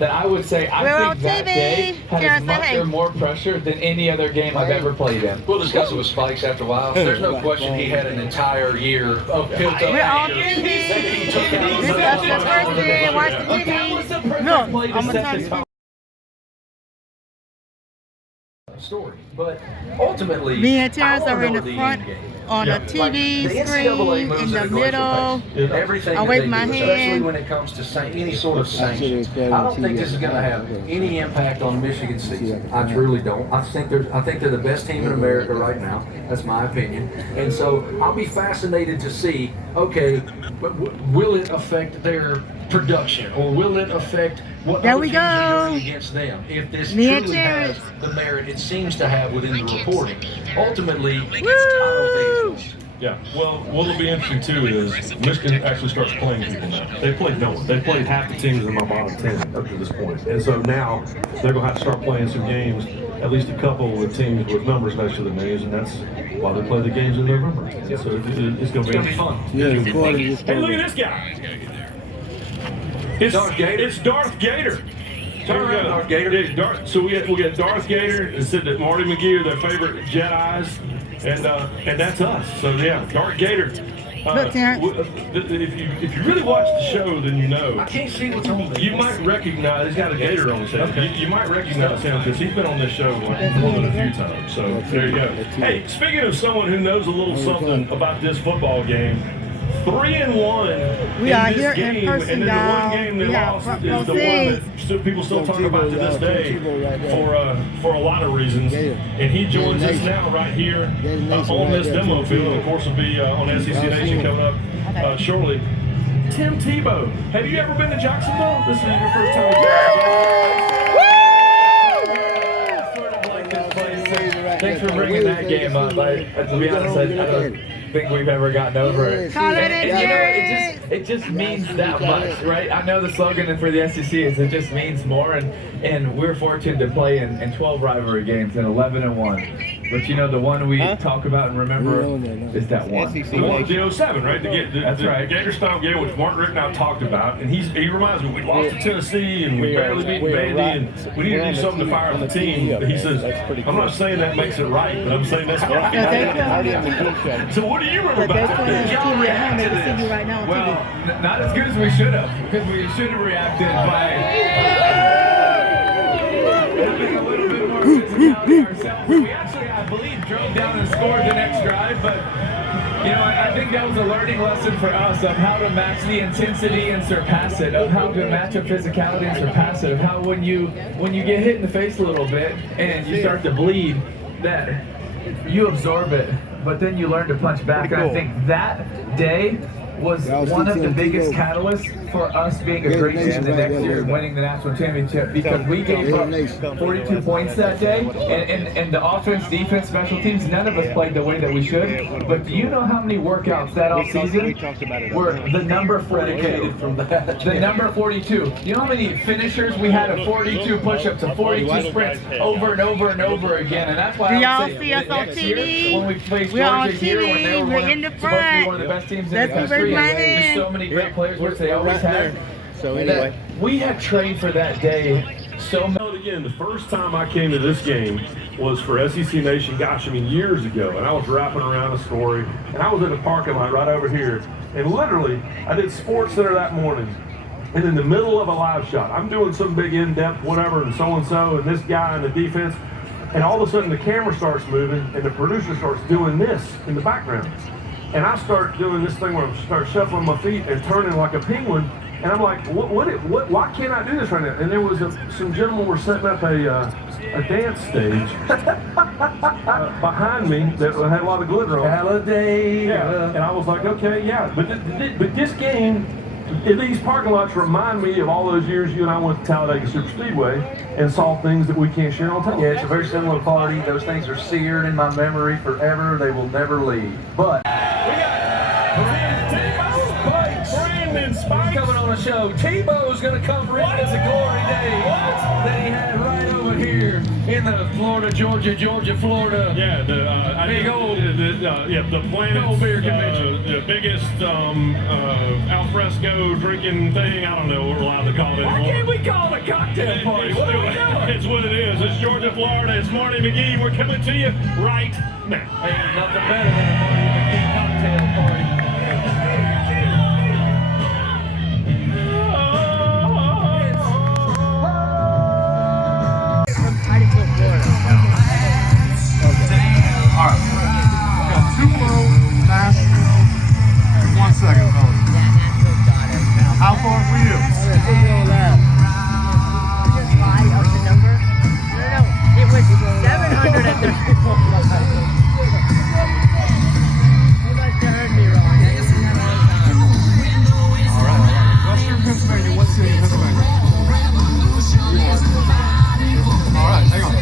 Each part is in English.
that I would say I think that day had as much or more pressure than any other game I've ever played in. We'll discuss it with Spikes after a while. There's no question he had an entire year of built up. We're on TV. This is the first day. Watch the TV. Look, I'm going to tell you. Story, but ultimately, me and Terrence are in the front on a TV screen in the middle. Everything I wave my hand. Especially when it comes to any sort of sanctions. I don't think this is going to have any impact on Michigan season. I truly don't. I think they're the best team in America right now. That's my opinion. And so I'll be fascinated to see. Okay, but will it affect their production, or will it affect what there we go against them? If this truly has the merit it seems to have within the reporting, ultimately, I don't think it's going to. Yeah, well, what'll be interesting too is Michigan actually starts playing people now. They played no one. They played half the teams in my bottom 10 up to this point. And so now they're going to have to start playing some games, at least a couple with teams with numbers next to the names, and that's why they play the games in November. And so it's going to be fun. Yeah, hey, look at this guy. It's Darth Gator. It's Darth Gator. Turn around, Darth Gator. So we got Darth Gator, and said that Marty McGee are their favorite Jedis, and that's us. So yeah, Darth Gator. Look, Terrence. If you really watch the show, then you know. I can't see what's on there. You might recognize, he's got a gator on his head. Okay. You might recognize him because he's been on this show more than a few times. So there you go. Hey, speaking of someone who knows a little something about this football game, 3-1. We are here in person, and then the one game they lost is the one that people still talk about to this day for a lot of reasons. And he joins us now right here on this demo field. And of course, will be on SEC Nation coming up shortly. Tim Tebow, have you ever been to Jacksonville? This is your first time. Sort of like this place. Thanks for bringing that game up. To be honest, I don't think we've ever gotten over it. It just means that much, right? I know the slogan for the SEC is it just means more, and we're fortunate to play in 12 rivalry games and 11-1. But you know, the one we talk about and remember is that one. The one, the 07, right? That's right. The Gator style game, which Mark Rick and I talked about, and he reminds me we lost to Tennessee and we barely beat Vandy, and we need to do something to fire up the team. He says, I'm not saying that makes it right, but I'm saying that's right. So what do you remember about that? Well, not as good as we should have, because we should have reacted by having a little bit more physicality ourselves. We actually, I believe, drove down and scored the next drive, but you know, I think that was a learning lesson for us of how to match the intensity and surpass it, of how to match up physicality and surpass it, of how when you get hit in the face a little bit and you start to bleed, that you absorb it, but then you learn to punch back. And I think that day was one of the biggest catalysts for us being a great team the next year and winning the national championship, because we gave up 42 points that day, and the offense, defense, special teams, none of us played the way that we should. But do you know how many workouts that all season were the number 42? The number 42. You know how many finishers we had of 42 push-ups and 42 sprints over and over and over again? And that's why I would say next year, when we faced Georgia here, when they were supposed to be one of the best teams in the country, and so many great players, which they always had. So anyway, we had trained for that day so much. Again, the first time I came to this game was for SEC Nation, gosh, I mean years ago, and I was wrapping around a story, and I was in a parking lot right over here, and literally, I did Sports Center that morning, and in the middle of a live shot, I'm doing some big in-depth whatever, and so-and-so, and this guy in the defense, and all of a sudden the camera starts moving, and the producer starts doing this in the background. And I start doing this thing where I start shuffling my feet and turning like a penguin. And I'm like, why can't I do this right now? And there was some gentlemen were setting up a dance stage behind me that had a lot of glitter on it. Holiday. Yeah. And I was like, okay, yeah. But this game, these parking lots remind me of all those years you and I went to Talladega Superspeedway and saw things that we can't share on television. Yeah, it's a very similar party. Those things are seared in my memory forever. They will never leave. But we got Brandon Spikes coming on on the show. Tebow's going to cover it as a glory day that he had right over here in the Florida, Georgia, Florida. Yeah, big old the Planet's beer convention. the biggest alfresco drinking thing. I don't know what we're allowed to call it anymore. Why can't we call it a cocktail party? What are we doing? It's what it is. It's Georgia, Florida. It's Marty McGee. We're coming to you right now. Ain't nothing better than a Marty McGee cocktail party. All right. We got Tupelo, Nashville. 1 second, fellas. How far for you? It was 700 at the. You must have heard me wrong. All right. Western Pennsylvania. What city in Pennsylvania? All right, hang on.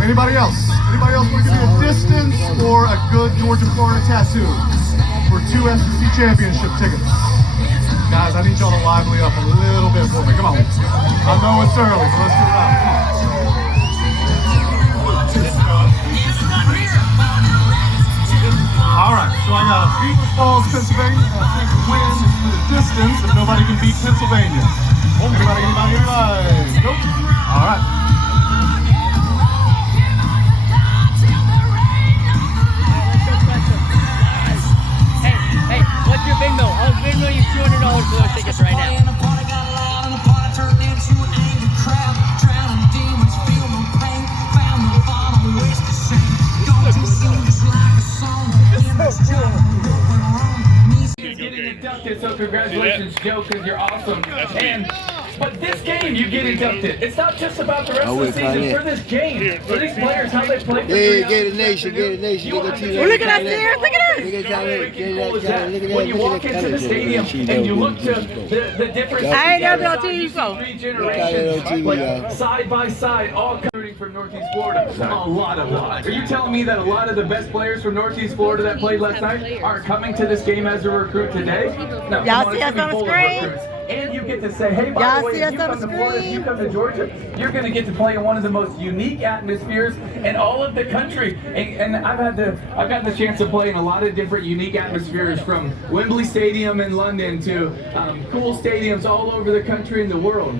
Anybody else? Anybody else want to give me a distance or a good Georgia, Florida tattoo for 2 SEC championship tickets? Guys, I need y'all to lively up a little bit for me. Come on. I know it's early, so let's get it out. All right, so I got a Beaver Falls, Pennsylvania. I'll take a win for the distance if nobody can beat Pennsylvania. Anybody? Nope. All right. Hey, what's your bingo? I'll bingo you $200 for those tickets right now. He's getting inducted, so congratulations, Joe, because you're awesome. But this game, you get inducted. It's not just about the rest of the season. For this game, for these players, how they play. Yeah, Gator Nation, Gator Nation. Look at us there, look at us. When you walk into the stadium and you look to the difference. I ain't never on TV before. 3 generations, like, side by side, all coming from Northeast Florida. A lot. Are you telling me that a lot of the best players from Northeast Florida that played last night are coming to this game as a recruit today? No, Y'all see us on the screen? And you get to say, hey, by the way, if you come to Florida, if you come to Georgia, you're going to get to play in one of the most unique atmospheres in all of the country. And I've gotten the chance to play in a lot of different unique atmospheres, from Wembley Stadium in London to cool stadiums all over the country and the world.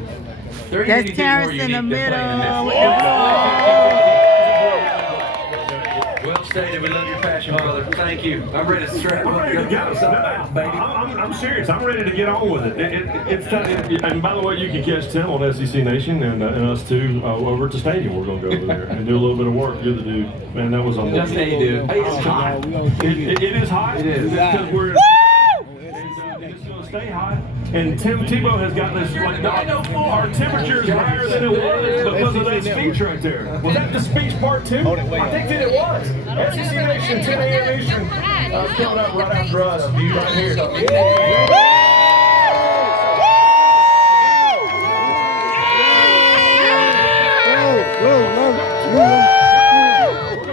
There ain't That's anything more Terrence in unique the than playing in middle. this. Well stated. We love your passion, brother. Thank you. I'm ready to strap. I'm ready to go. baby. I'm serious. I'm ready to get on with it. It's time. And by the way, you can catch Tim on SEC Nation and us too over at the stadium. We're going to go over there and do a little bit of work. You're the dude. Man, that was on. Just hey, dude. Hey, it's hot. It is hot. It is. Because we're. It's going to stay hot. And Tim Tebow has gotten us like our temperature is higher than it was because of that speech right there. Was that the speech part 2? I think that it was. SEC Nation, 10 a.m. Eastern. Coming up right after us. Right here.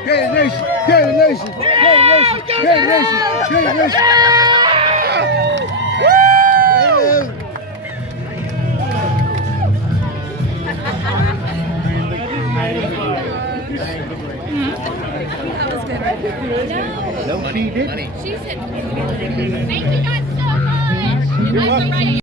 Gator Nation, Gator Nation, Gator Nation, Gator Nation, Gator Nation. No, she didn't. She said, thank you guys so much. You guys are ready.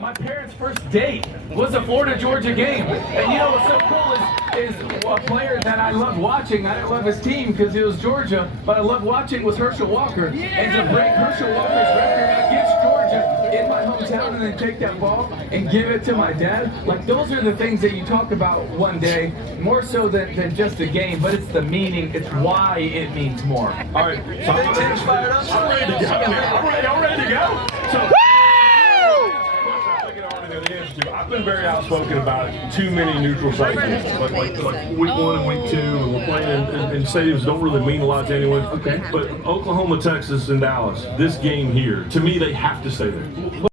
My parents' first date was a Florida-Georgia game. And you know what's so cool is a player that I loved watching. I didn't love his team because it was Georgia, but I loved watching was Herschel Walker. And to break Herschel Walker's record against Georgia in my hometown and then take that ball and give it to my dad, like those are the things that you talk about one day, more so than just the game, but it's the meaning, it's why it means more. All right, so I'm ready to go. I'm ready to go. So, I've been very outspoken about too many neutral site games, like week 1 and week 2, and we're playing in stadiums don't really mean a lot to anyone. Okay. But Oklahoma, Texas, and Dallas, this game here, to me, they have to stay there.